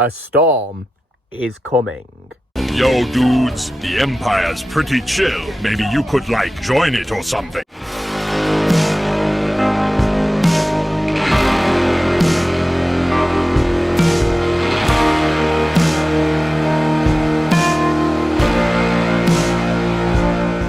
a storm is coming. Yo, dudes, the Empire's pretty chill. Maybe you could, join it or something.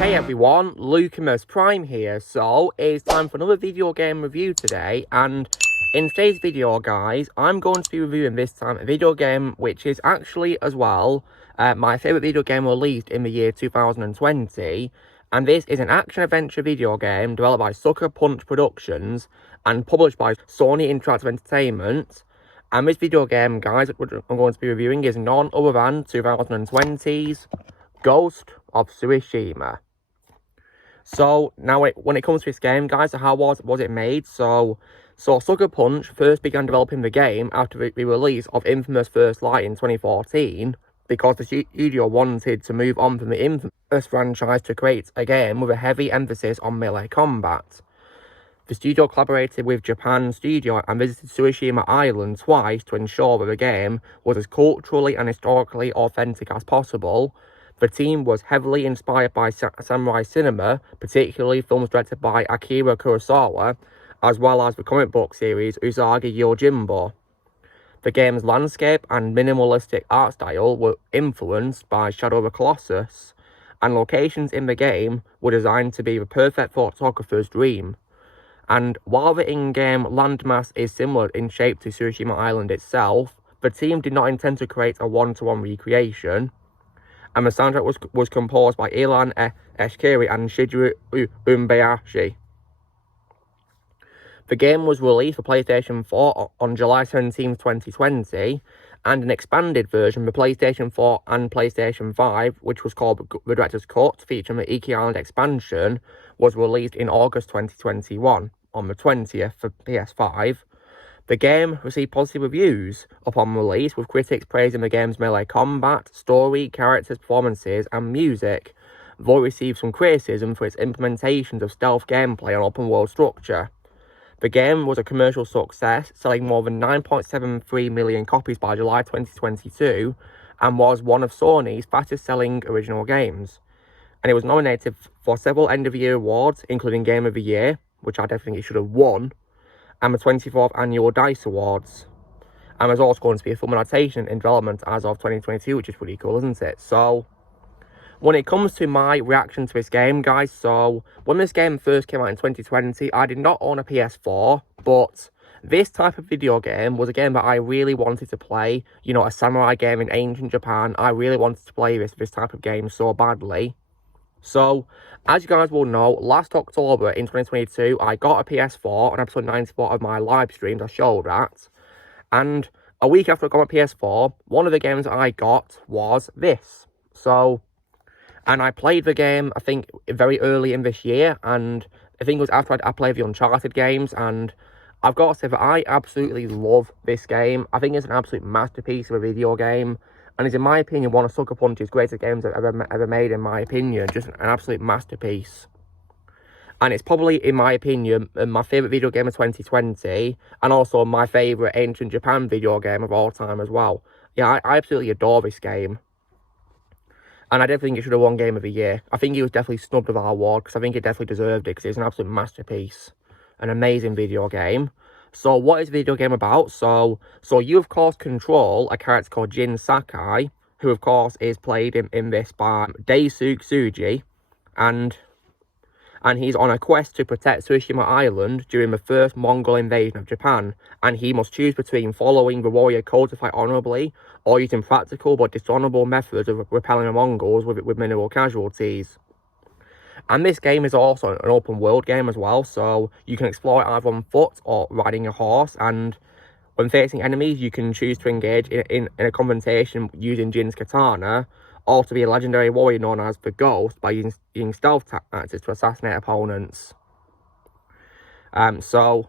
Hey everyone, Lucamus Prime here. So, it's time for another video game review today, and in today's video, guys, I'm going to be reviewing this time a video game which is actually, as well, my favourite video game released in the year 2020, and this is an action-adventure video game developed by Sucker Punch Productions and published by Sony Interactive Entertainment. And this video game, guys, that I'm going to be reviewing is none other than 2020's Ghost of Tsushima. So, now when it comes to this game, guys, so how was it made? So Sucker Punch first began developing the game after the release of Infamous First Light in 2014, because the studio wanted to move on from the Infamous franchise to create a game with a heavy emphasis on melee combat. The studio collaborated with Japan Studio and visited Tsushima Island twice to ensure that the game was as culturally and historically authentic as possible. The team was heavily inspired by samurai cinema, particularly films directed by Akira Kurosawa, as well as the comic book series Usagi Yojimbo. The game's landscape and minimalistic art style were influenced by Shadow of the Colossus, and locations in the game were designed to be the perfect photographer's dream. And while the in-game landmass is similar in shape to Tsushima Island itself, the team did not intend to create a one-to-one recreation, and the soundtrack was composed by Ilan Eshkiri and Shigeru Umebayashi. The game was released for PlayStation 4 on July 17, 2020, and an expanded version for PlayStation 4 and PlayStation 5, which was called The Director's Cut, featuring the Iki Island expansion, was released in August 2021, on the 20th for PS5. The game received positive reviews upon release, with critics praising the game's melee combat, story, characters, performances, and music, though it received some criticism for its implementations of stealth gameplay and open-world structure. The game was a commercial success, selling more than 9.73 million copies by July 2022, and was one of Sony's fastest-selling original games. And it was nominated for several end-of-year awards, including Game of the Year, which I definitely think it should have won, and the 24th Annual DICE Awards. And there's also going to be a film adaptation in development as of 2022, which is pretty cool, isn't it? So, when it comes to my reaction to this game, guys, so when this game first came out in 2020, I did not own a PS4, but this type of video game was a game that I really wanted to play. You know, a samurai game in ancient Japan. I really wanted to play this type of game so badly. So, as you guys will know, last October in 2022, I got a PS4 on episode 94 of my live streams. I showed that. And a week after I got my PS4, one of the games I got was this. So, and I played the game, I think, very early in this year, and I think it was after I played the Uncharted games, and I've got to say that I absolutely love this game. I think it's an absolute masterpiece of a video game, and is, in my opinion, one of Sucker Punch's greatest games I've ever made, in my opinion. Just an absolute masterpiece. And it's probably, in my opinion, my favourite video game of 2020, and also my favourite ancient Japan video game of all time as well. Yeah, I absolutely adore this game. And I definitely think it should have won Game of the Year. I think it was definitely snubbed of our award, because I think it definitely deserved it, because it's an absolute masterpiece. An amazing video game. So, what is the video game about? So you, of course, control a character called Jin Sakai, who, of course, is played in this by Daisuke Tsuji, and he's on a quest to protect Tsushima Island during the first Mongol invasion of Japan, and he must choose between following the warrior code to fight honourably, or using practical but dishonourable methods of repelling the Mongols with minimal casualties. And this game is also an open world game as well, so you can explore it either on foot or riding a horse, and when facing enemies you can choose to engage in a confrontation using Jin's katana, or to be a legendary warrior known as the Ghost by using stealth tactics to assassinate opponents. So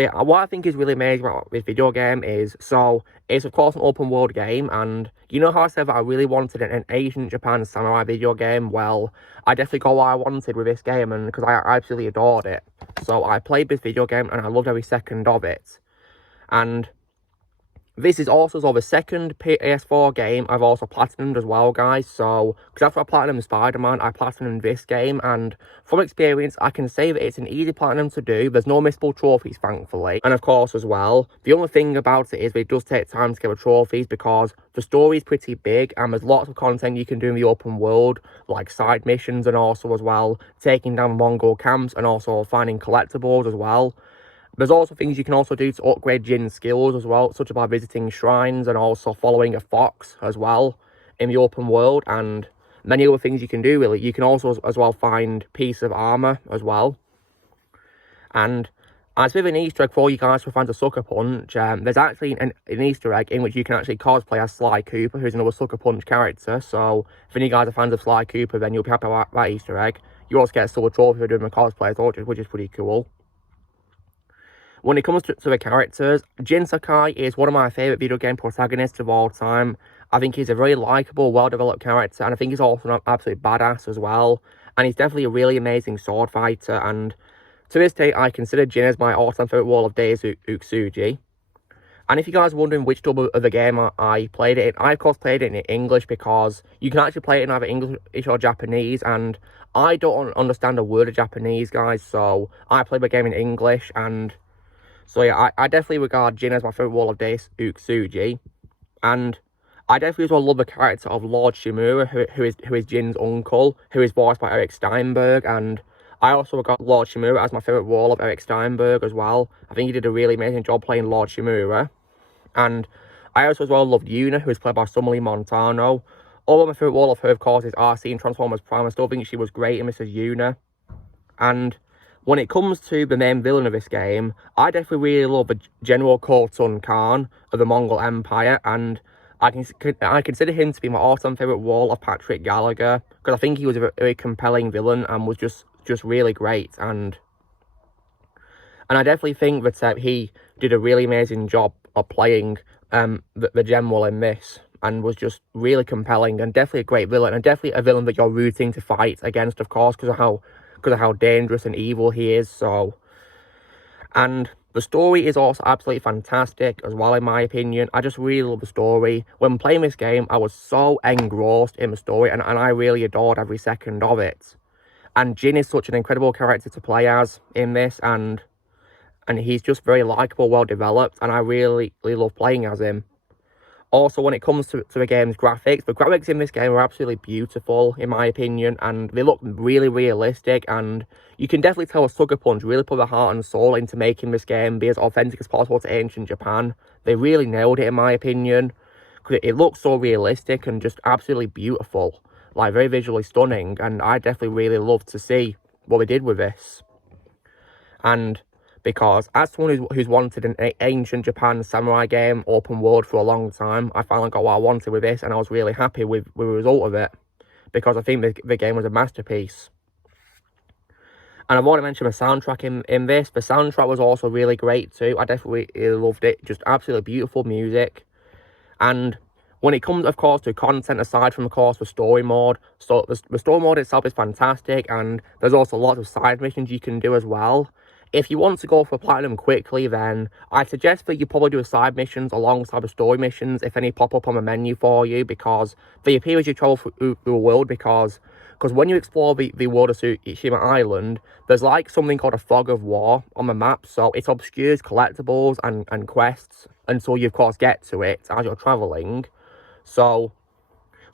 yeah, what I think is really amazing about this video game is, so it's of course an open world game, and you know how I said that I really wanted an ancient Japan samurai video game? Well, I definitely got what I wanted with this game, and because I absolutely adored it. So I played this video game and I loved every second of it. And This is also the second PS4 game I've also platinumed as well, guys. So, because after I platinumed Spider-Man, I platinumed this game. And from experience, I can say that it's an easy platinum to do. There's no missable trophies, thankfully. And of course, as well, the only thing about it is that it does take time to get the trophies because the story is pretty big. And there's lots of content you can do in the open world, like side missions and also as well, taking down Mongol camps and also finding collectibles as well. There's also things you can also do to upgrade Jin's skills as well, such as by visiting shrines and also following a fox as well in the open world, and many other things you can do, really. You can also as well find piece of armor as well. And as with an Easter egg for you guys who find a Sucker Punch, there's actually an Easter egg in which you can actually cosplay as Sly Cooper, who's another Sucker Punch character. So if any of you guys are fans of Sly Cooper, then you'll be happy about that Easter egg. You also get a silver trophy for doing the cosplay, which is pretty cool. When it comes to the characters, Jin Sakai is one of my favourite video game protagonists of all time. I think he's a very likeable, well-developed character, and I think he's also an absolute badass as well. And he's definitely a really amazing sword fighter, and to this day, I consider Jin as my all-time favourite wall of Deus Utsuji. And if you guys are wondering which dub of the game I played it in, I of course played it in English because you can actually play it in either English or Japanese, and I don't understand a word of Japanese, guys, so I played the game in English, and so yeah, I definitely regard Jin as my favourite wall of Deus Utsuji, and I definitely as well love the character of Lord Shimura, who is Jin's uncle, who is voiced by Eric Steinberg, and I also regard Lord Shimura as my favourite wall of Eric Steinberg as well. I think he did a really amazing job playing Lord Shimura, and I also as well loved Yuna, who is played by Summerlee Montano. Although my favourite wall of her, of course, is RC in Transformers Prime, I still think she was great in Mrs. Yuna, and when it comes to the main villain of this game, I definitely really love the General Khotun Khan of the Mongol Empire, and I consider him to be my all-time favourite wall of Patrick Gallagher, because I think he was a very compelling villain and was just really great, and I definitely think that he did a really amazing job of playing the general in this, and was just really compelling, and definitely a great villain, and definitely a villain that you're rooting to fight against, of course, because of how dangerous and evil he is. So, and the story is also absolutely fantastic as well, in my opinion. I just really love the story. When playing this game, I was so engrossed in the story, and I really adored every second of it. And Jin is such an incredible character to play as in this, and he's just very likeable, well developed, and I really love playing as him. Also, when it comes to the game's graphics, the graphics in this game are absolutely beautiful, in my opinion, and they look really realistic, and you can definitely tell Sucker Punch really put their heart and soul into making this game be as authentic as possible to ancient Japan. They really nailed it, in my opinion, because it looks so realistic and just absolutely beautiful, like very visually stunning, and I definitely really love to see what they did with this. And because as someone who's wanted an ancient Japan samurai game open world for a long time, I finally got what I wanted with this, and I was really happy with the result of it, because I think the game was a masterpiece. And I've already mentioned the soundtrack in this. The soundtrack was also really great too. I definitely loved it. Just absolutely beautiful music. And when it comes, of course, to content aside from, of course, the story mode, so the story mode itself is fantastic, and there's also lots of side missions you can do as well. If you want to go for platinum quickly, then I suggest that you probably do side missions alongside the story missions, if any pop up on the menu for you, because they appear as you travel through the world, because when you explore the world of Tsushima Island, there's like something called a fog of war on the map, so it obscures collectibles and quests until you, of course, get to it as you're travelling. So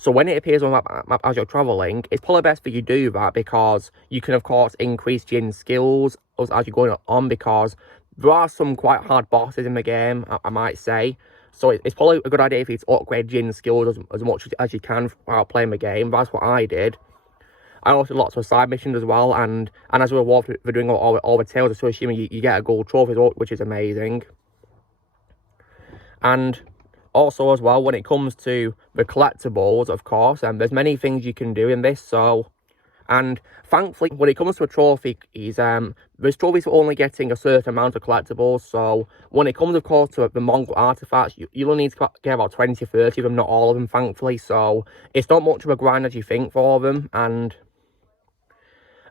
when it appears on the map as you're travelling, it's probably best that you do that, because you can, of course, increase Jin's skills as you're going on, because there are some quite hard bosses in the game, I might say. So it's probably a good idea for you to upgrade Jin's skills as much as you can while playing the game. That's what I did. I also did lots of side missions as well, and as a reward for doing all the Tales of Tsushima, you get a gold trophy, which is amazing. And also as well, when it comes to the collectibles, of course, there's many things you can do in this, so, and thankfully, when it comes to a trophy, there's trophies for only getting a certain amount of collectibles, so when it comes, of course, to the Mongol artifacts, you only need to get about 20 or 30 of them, not all of them, thankfully, so it's not much of a grind as you think for them, and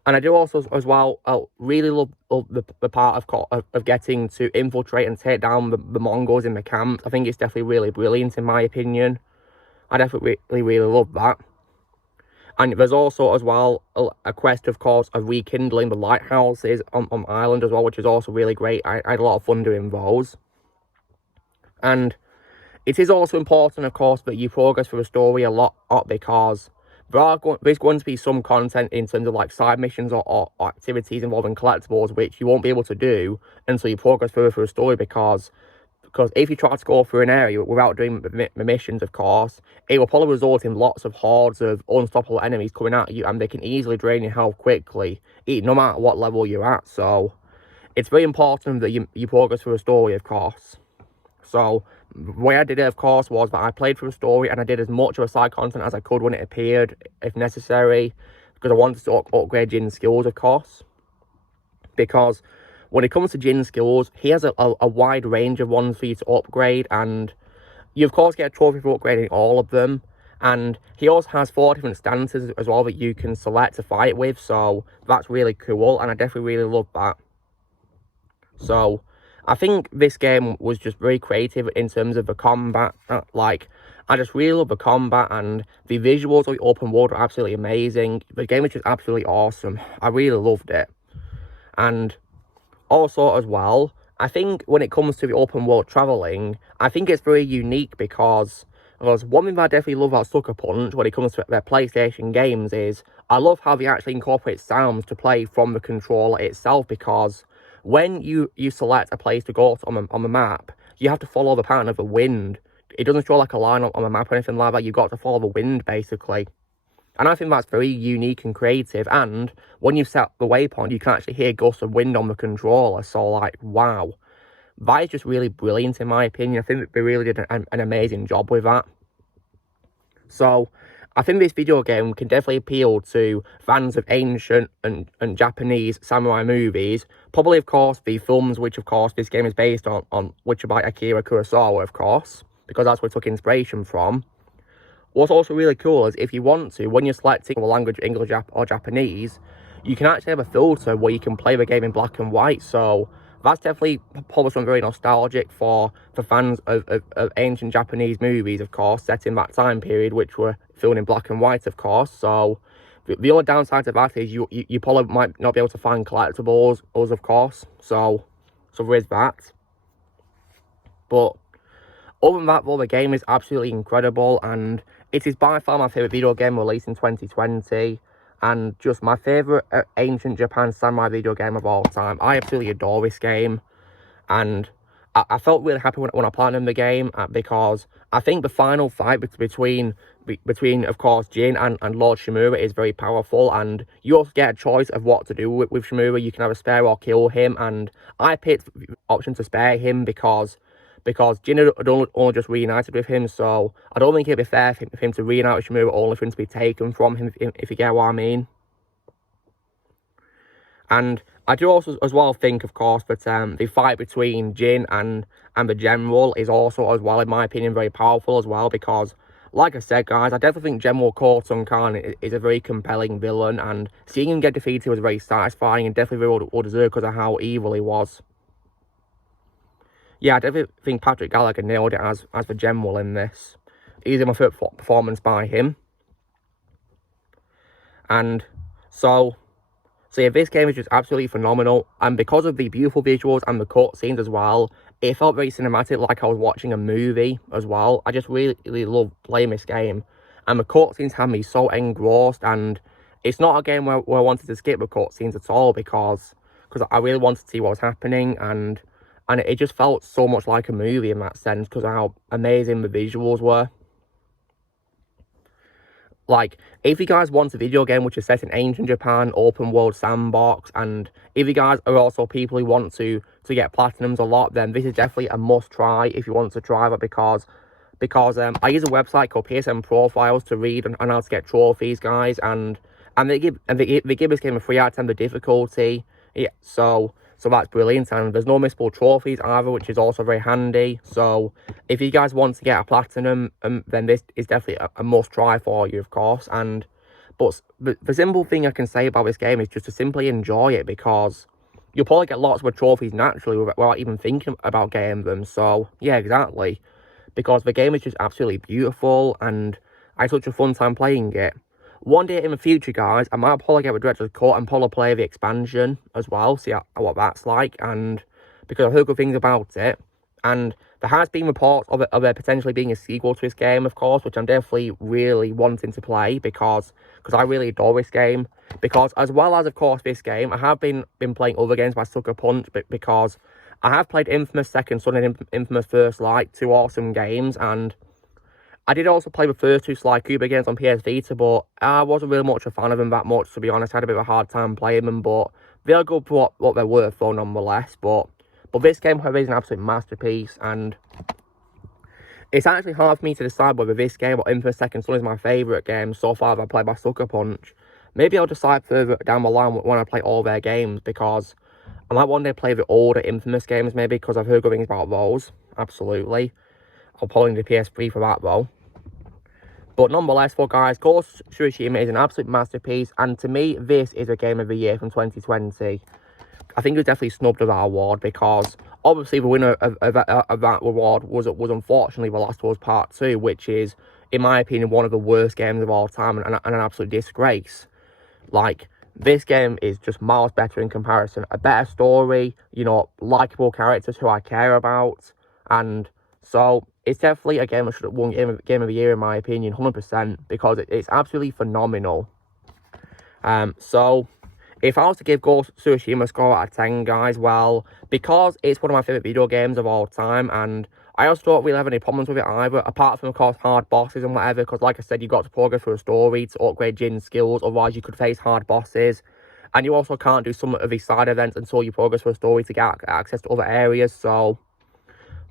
And I do also, as well, really love the part of getting to infiltrate and take down the Mongols in the camp. I think it's definitely really brilliant, in my opinion. I definitely really love that. And there's also, as well, a quest, of course, of rekindling the lighthouses on Island as well, which is also really great. I had a lot of fun doing those. And it is also important, of course, that you progress through the story a lot, because there's going to be some content in terms of like side missions or activities involving collectibles which you won't be able to do until you progress through the story, because if you try to go through an area without doing the missions, of course, it will probably result in lots of hordes of unstoppable enemies coming at you, and they can easily drain your health quickly, no matter what level you're at. So it's very important that you progress through a story, of course. So the way I did it, of course, was that I played through the story and I did as much of the side content as I could when it appeared, if necessary, because I wanted to upgrade Jin's skills, of course. Because when it comes to Jin's skills, he has a wide range of ones for you to upgrade, and you, of course, get a trophy for upgrading all of them. And he also has 4 different stances as well that you can select to fight with, so that's really cool, and I definitely really love that. So I think this game was just very creative in terms of the combat. I just really love the combat, and the visuals of the open world are absolutely amazing. The game is just absolutely awesome. I really loved it. And also, as well, I think when it comes to the open world traveling, I think it's very unique because one thing that I definitely love about Sucker Punch when it comes to their PlayStation games is I love how they actually incorporate sounds to play from the controller itself, because when you select a place to go to on the map, you have to follow the pattern of the wind. It doesn't show like a line on the map or anything like that. You've got to follow the wind, basically. And I think that's very unique and creative. And when you set the waypoint, you can actually hear gusts of wind on the controller. So, like, wow. That is just really brilliant, in my opinion. I think that they really did an amazing job with that. So, I think this video game can definitely appeal to fans of ancient and Japanese samurai movies. Probably, of course, the films which, of course, this game is based on which are by Akira Kurosawa, of course, because that's where it took inspiration from. What's also really cool is if you want to, when you're selecting the language, English or Japanese, you can actually have a filter where you can play the game in black and white. So that's definitely probably something very nostalgic for fans of ancient Japanese movies, of course, set in that time period, which were filmed in black and white, of course. So the only downside to that is you probably might not be able to find collectibles, of course. So there is that. But other than that, though, the game is absolutely incredible, and it is by far my favourite video game released in 2020, and just my favourite ancient Japan samurai video game of all time. I absolutely adore this game, and I felt really happy when I platinumed the game, because I think the final fight between of course, Jin and Lord Shimura is very powerful, and you also get a choice of what to do with Shimura. You can have a spare or kill him, and I picked the option to spare him because Jin had only just reunited with him, so I don't think it'd be fair for him to reunite with Shimura only for him to be taken from him, if you get what I mean. And I do also as well think, of course, that the fight between Jin and the General is also, as well, in my opinion, very powerful as well, because, like I said, guys, I definitely think General Khotun Khan is a very compelling villain, and seeing him get defeated was very satisfying and definitely very well deserved because of how evil he was. Yeah, I definitely think Patrick Gallagher nailed it as the General in this. Easily my favourite performance by him. And so yeah, this game is just absolutely phenomenal. And because of the beautiful visuals and the cutscenes as well, it felt very cinematic, like I was watching a movie as well. I just really love playing this game. And the cutscenes had me so engrossed, and it's not a game where I wanted to skip the cutscenes at all, because I really wanted to see what was happening, and it just felt so much like a movie in that sense, because of how amazing the visuals were. Like, if you guys want a video game which is set in ancient Japan, open world sandbox, and if you guys are also people who want to get platinums a lot, then this is definitely a must try if you want to try that, because I use a website called PSN Profiles to read on how to get trophies, guys, and they give this game a 3 out of 10 the difficulty. Yeah, so that's brilliant, and there's no missable trophies either, which is also very handy. So if you guys want to get a platinum, then this is definitely a must try for you, of course. And But the simple thing I can say about this game is just to simply enjoy it, because you'll probably get lots of trophies naturally without even thinking about getting them. So, yeah, exactly. Because the game is just absolutely beautiful, and I had such a fun time playing it. One day in the future, guys, I might probably get the Director's Cut and probably play the expansion as well, see what that's like, and because I've heard good things about it. And there has been reports of it potentially being a sequel to this game, of course, which I'm definitely really wanting to play, because I really adore this game. Because as well as, of course, this game, I have been playing other games by Sucker Punch, because I have played Infamous Second Son and Infamous First Light, 2 awesome games, and I did also play the first 2 Sly Cooper games on PS Vita, but I wasn't really much a fan of them that much, to be honest. I had a bit of a hard time playing them, but they're good for what they're worth, though, nonetheless. But this game, however, is an absolute masterpiece, and it's actually hard for me to decide whether this game or Infamous Second Son is my favourite game so far that I've played by Sucker Punch. Maybe I'll decide further down the line when I play all their games, because I might one day play the older Infamous games, maybe, because I've heard good things about those. Absolutely. I'll probably need the PS3 for that, though. But nonetheless, for guys, Ghost of Tsushima is an absolute masterpiece, and to me, this is a game of the year from 2020. I think it was definitely snubbed of that award, because obviously the winner of that award was unfortunately The Last of Us Part 2, which is, in my opinion, one of the worst games of all time, and an absolute disgrace. Like, this game is just miles better in comparison. A better story, you know, likeable characters who I care about, and so it's definitely a game that should have won Game of the Year, in my opinion, 100%, because it's absolutely phenomenal. So if I was to give Ghost of Tsushima a score out of 10, guys, well, because it's one of my favourite video games of all time, and I also don't really have any problems with it either, apart from, of course, hard bosses and whatever, because like I said, you've got to progress through a story to upgrade Jin's skills, otherwise you could face hard bosses, and you also can't do some of these side events until you progress through a story to get access to other areas, so.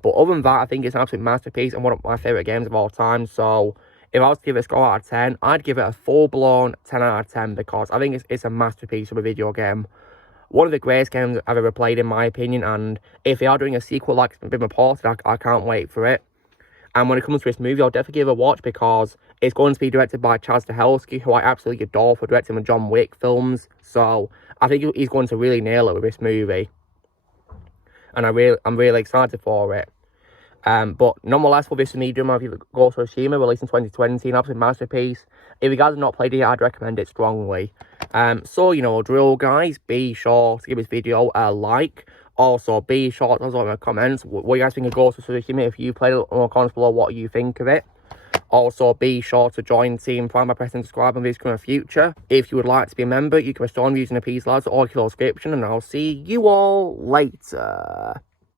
But other than that, I think it's an absolute masterpiece and one of my favourite games of all time. So if I was to give it a score out of 10, I'd give it a full-blown 10 out of 10, because I think it's a masterpiece of a video game. One of the greatest games I've ever played, in my opinion, and if they are doing a sequel like it's been reported, I can't wait for it. And when it comes to this movie, I'll definitely give it a watch, because it's going to be directed by Chaz Stahelski, who I absolutely adore for directing the John Wick films. So I think he's going to really nail it with this movie. And I'm really excited for it. But nonetheless, for this me doing my review of Ghost of Tsushima, released in 2020, an absolute masterpiece. If you guys have not played it yet, I'd recommend it strongly. So, you know, drill, guys, be sure to give this video a like. Also, be sure to tell us in the comments what you guys think of Ghost of Tsushima. If you played it, in the comments below, what you think of it. Also, be sure to join Team Prime by pressing subscribe on this in the future. If you would like to be a member, you can restore using a Peace Lads or a subscription, and I'll see you all later.